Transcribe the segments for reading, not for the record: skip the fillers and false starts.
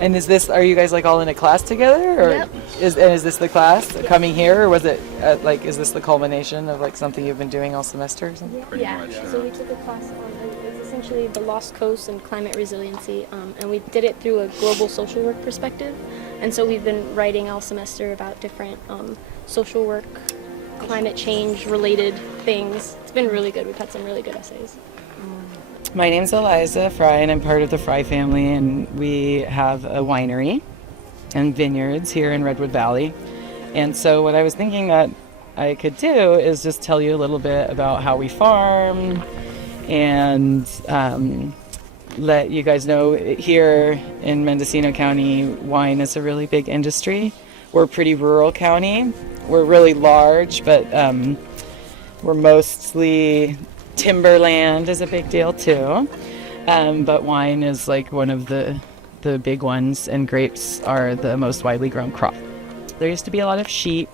And are you guys like all in a class together, or Yep. is this the class coming here, or was it is this the culmination of like something you've been doing all semester or something? Yeah. So we took a class on it's essentially the Lost Coast and climate resiliency, and we did it through a global social work perspective. And so we've been writing all semester about different social work, climate change related things. It's been really good. We've had some really good essays. My name's Eliza Fry, and I'm part of the Fry family, and we have a winery and vineyards here in Redwood Valley. And so what I was thinking that I could do is just tell you a little bit about how we farm and let you guys know here in Mendocino County, wine is a really big industry. We're a pretty rural county. We're really large, but we're mostly timberland is a big deal too. But wine is like one of the big ones, and grapes are the most widely grown crop. There used to be a lot of sheep,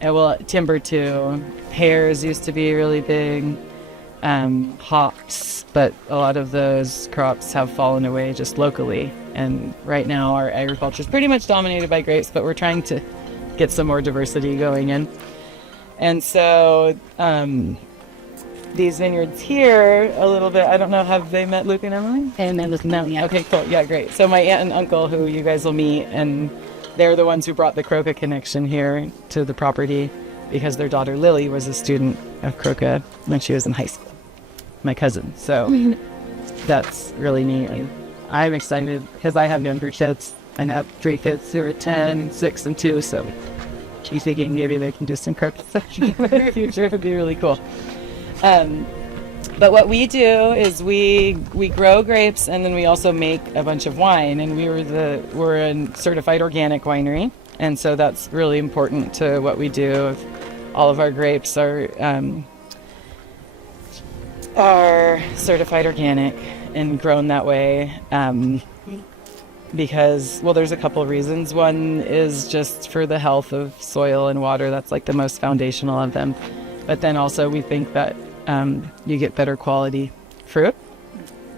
and timber too. Pears used to be really big. Hops, but a lot of those crops have fallen away just locally. And right now our agriculture is pretty much dominated by grapes, but we're trying to get some more diversity going in. And so these vineyards here, a little bit, I don't know, have they met Luke and Emily? I haven't met Luke and Emily yet. Okay, cool. Yeah, great. So my aunt and uncle, who you guys will meet, and they're the ones who brought the Croca connection here to the property because their daughter Lily was a student of Croca when she was in high school. My cousin. So that's really neat. I'm excited because I have younger kids. I have 3 kids who are 10, 6, and 2. So she's thinking maybe they can do some Croca in the future. It would be really cool. But what we do is we grow grapes, and then we also make a bunch of wine. And we're a certified organic winery, and so that's really important to what we do. All of our grapes are certified organic and grown that way because, well, there's a couple of reasons. One is just for the health of soil and water. That's like the most foundational of them. But then also we think that you get better quality fruit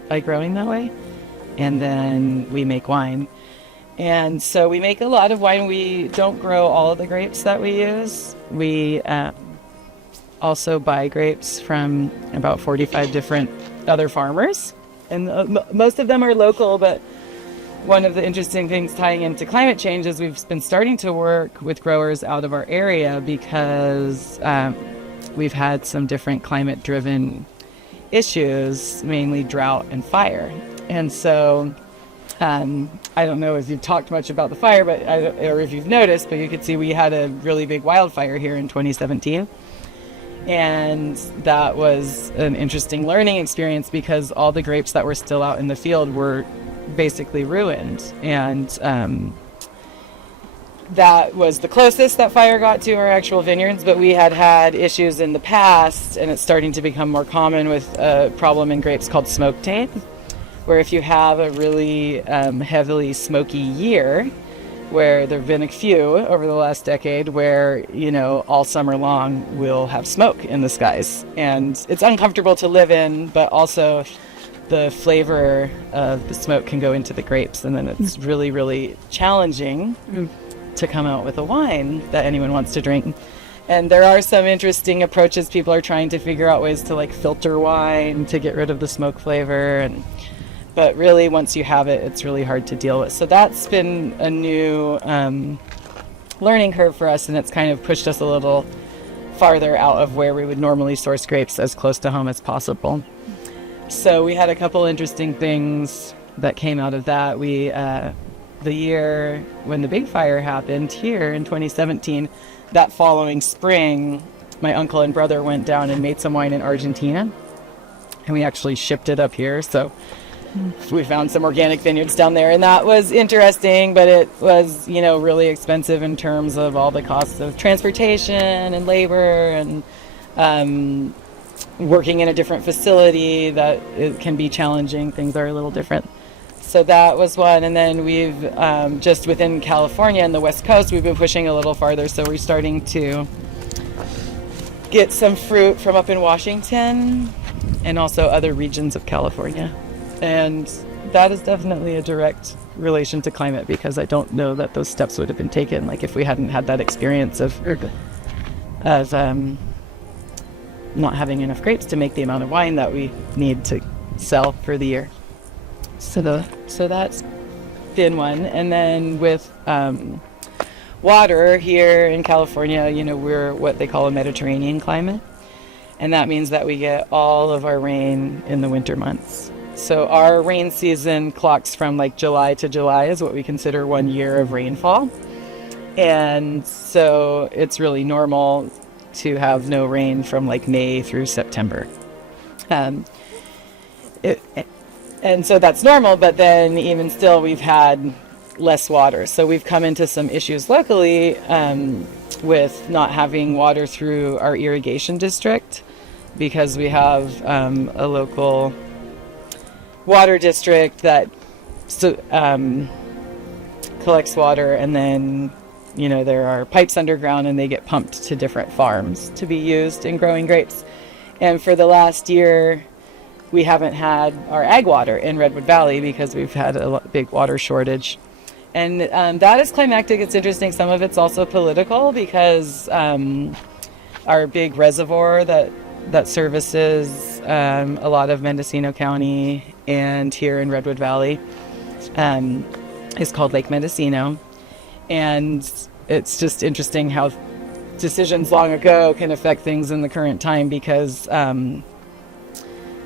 by growing that way. And then we make wine. And so we make a lot of wine. We don't grow all of the grapes that we use. We also buy grapes from about 45 different other farmers. And most of them are local, but one of the interesting things tying into climate change is we've been starting to work with growers out of our area because we've had some different climate-driven issues, mainly drought and fire. And so I don't know if you've talked much about the fire, or if you've noticed, but you could see we had a really big wildfire here in 2017. And that was an interesting learning experience because all the grapes that were still out in the field were basically ruined. And that was the closest that fire got to our actual vineyards, but we had issues in the past, and it's starting to become more common with a problem in grapes called smoke taint, where if you have a really heavily smoky year, where there have been a few over the last decade where, all summer long we'll have smoke in the skies. And it's uncomfortable to live in, but also the flavor of the smoke can go into the grapes, and then it's really, really challenging to come out with a wine that anyone wants to drink. And there are some interesting approaches. People are trying to figure out ways to filter wine to get rid of the smoke flavor, but really once you have it, it's really hard to deal with. So that's been a new learning curve for us, and it's kind of pushed us a little farther out of where we would normally source grapes as close to home as possible. So we had a couple interesting things that came out of that. The year when the big fire happened here in 2017, that following spring, my uncle and brother went down and made some wine in Argentina, and we actually shipped it up here. So we found some organic vineyards down there, and that was interesting, but it was, really expensive in terms of all the costs of transportation and labor and working in a different facility. That it can be challenging. Things are a little different. So that was one. And then we've just within California and the West Coast, we've been pushing a little farther. So we're starting to get some fruit from up in Washington and also other regions of California. And that is definitely a direct relation to climate, because I don't know that those steps would have been taken, like if we hadn't had that experience of not having enough grapes to make the amount of wine that we need to sell for the year. So that's been one. And then with water here in California, we're what they call a Mediterranean climate. And that means that we get all of our rain in the winter months. So our rain season clocks from like July to July is what we consider 1 year of rainfall. And so it's really normal to have no rain from like May through September. And so that's normal, but then even still we've had less water. So we've come into some issues locally with not having water through our irrigation district, because we have a local water district that collects water, and then there are pipes underground and they get pumped to different farms to be used in growing grapes. And for the last year we haven't had our ag water in Redwood Valley because we've had a big water shortage. And that is climactic. It's interesting. Some of it's also political, because our big reservoir that services a lot of Mendocino County and here in Redwood Valley is called Lake Mendocino. And it's just interesting how decisions long ago can affect things in the current time, because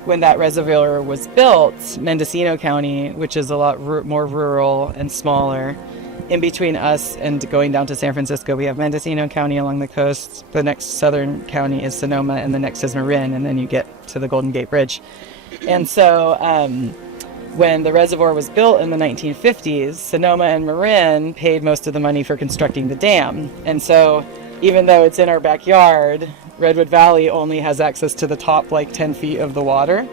when that reservoir was built, Mendocino County, which is a lot more rural and smaller, in between us and going down to San Francisco, we have Mendocino County along the coast. The next southern county is Sonoma, and the next is Marin, and then you get to the Golden Gate Bridge. And so when the reservoir was built in the 1950s, Sonoma and Marin paid most of the money for constructing the dam. And so even though it's in our backyard, Redwood Valley only has access to the top 10 feet of the water.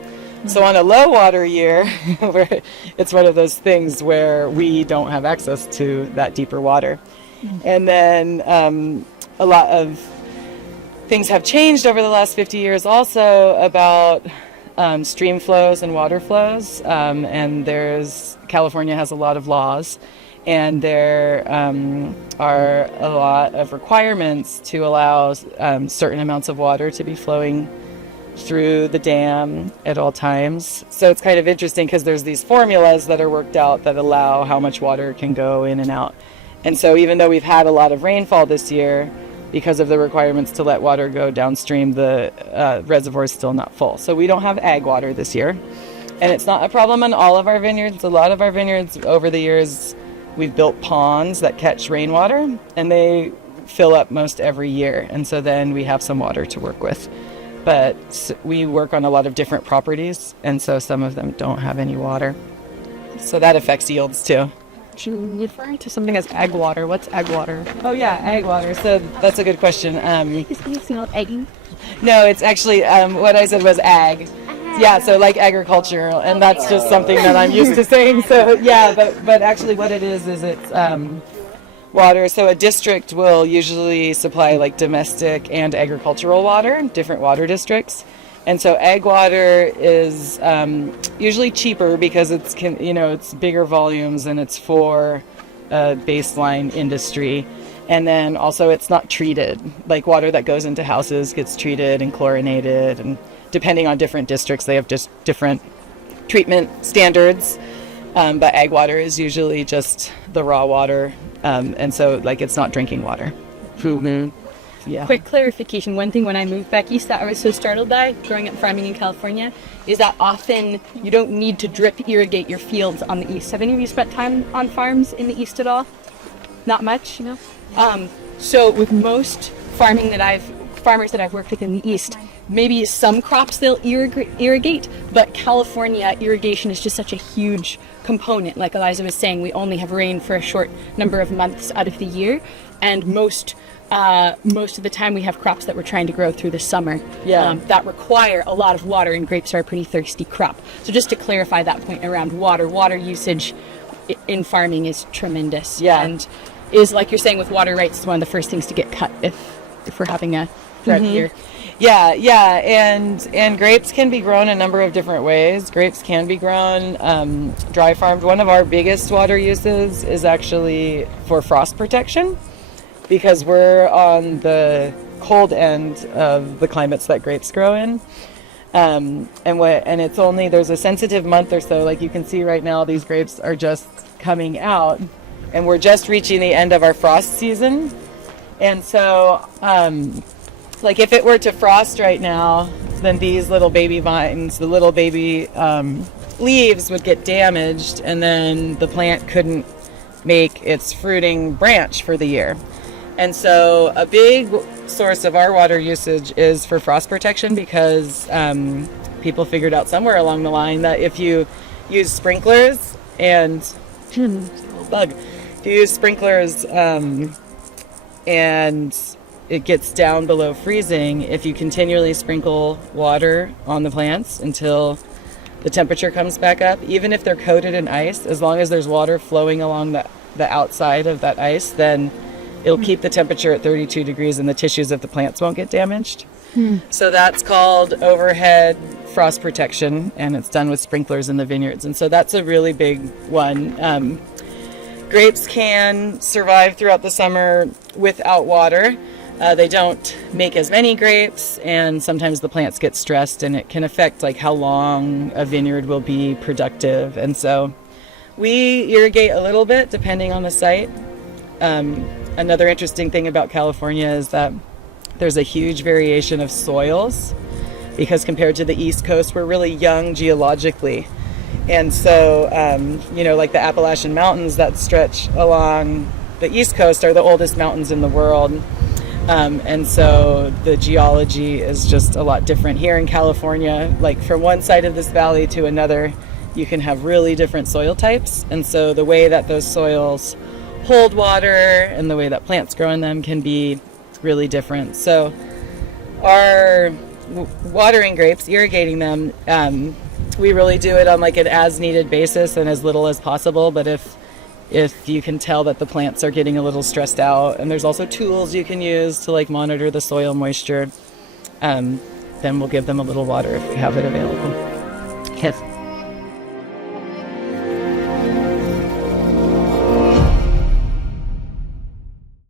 So on a low water year, where it's one of those things where we don't have access to that deeper water. And then a lot of things have changed over the last 50 years also about stream flows and water flows. And California has a lot of laws, and there are a lot of requirements to allow certain amounts of water to be flowing through the dam at all times. So it's kind of interesting, because there's these formulas that are worked out that allow how much water can go in and out. And so even though we've had a lot of rainfall this year, because of the requirements to let water go downstream, the reservoir is still not full. So we don't have ag water this year. And it's not a problem in all of our vineyards. A lot of our vineyards over the years, we've built ponds that catch rainwater, and they fill up most every year. And so then we have some water to work with. But we work on a lot of different properties, and so some of them don't have any water. So that affects yields too. Referring to something as ag water, what's ag water? Oh yeah, ag water. So that's a good question. Is it not egging? No, it's actually, what I said was ag. Yeah, so like agricultural, and that's just something that I'm used to saying. So yeah, but actually what it is it's water. So a district will usually supply domestic and agricultural water, different water districts. And so ag water is usually cheaper because it's bigger volumes, and it's for a baseline industry. And then also it's not treated. Like water that goes into houses gets treated and chlorinated, and depending on different districts, they have just different treatment standards. But ag water is usually just the raw water. And so it's not drinking water. Mm-hmm. Yeah. Quick clarification. One thing when I moved back east that I was so startled by growing up farming in California is that often you don't need to drip irrigate your fields on the east. Have any of you spent time on farms in the east at all? Not much? No. So with most farmers that I've worked with in the east, maybe some crops they'll irrigate, but California irrigation is just such a huge component. Like Eliza was saying, we only have rain for a short number of months out of the year, and most of the time we have crops that we're trying to grow through the summer that require a lot of water, and grapes are a pretty thirsty crop. So just to clarify that point around water usage in farming is tremendous. Yeah. And is, like you're saying, with water rights, one of the first things to get cut if we're having a correct here. Yeah, and grapes can be grown a number of different ways. Grapes can be grown dry farmed. One of our biggest water uses is actually for frost protection, because we're on the cold end of the climates that grapes grow in. And it's only, there's a sensitive month or so, like you can see right now, these grapes are just coming out, and we're just reaching the end of our frost season. And so, like if it were to frost right now, then these little baby vines, the little baby leaves would get damaged, and then the plant couldn't make its fruiting branch for the year. And so a big source of our water usage is for frost protection, because people figured out somewhere along the line that if you use sprinklers and if you use sprinklers and it gets down below freezing, if you continually sprinkle water on the plants until the temperature comes back up, even if they're coated in ice, as long as there's water flowing along the outside of that ice, then it'll keep the temperature at 32 degrees and the tissues of the plants won't get damaged. So that's called overhead frost protection, and it's done with sprinklers in the vineyards. And so that's a really big one. Grapes can survive throughout the summer without water. They don't make as many grapes, and sometimes the plants get stressed, and it can affect like how long a vineyard will be productive. And so we irrigate a little bit depending on the site. Another interesting thing about California is that there's a huge variation of soils, because compared to the East Coast, we're really young geologically. And so, like the Appalachian Mountains that stretch along the East Coast are the oldest mountains in the world. And so the geology is just a lot different. Here in California, like from one side of this valley to another, you can have really different soil types. And so the way that those soils hold water and the way that plants grow in them can be really different. So our watering grapes, irrigating them, we really do it on like an as needed basis and as little as possible. But if you can tell that the plants are getting a little stressed out, and there's also tools you can use to like monitor the soil moisture, then we'll give them a little water if we have it available. Yes.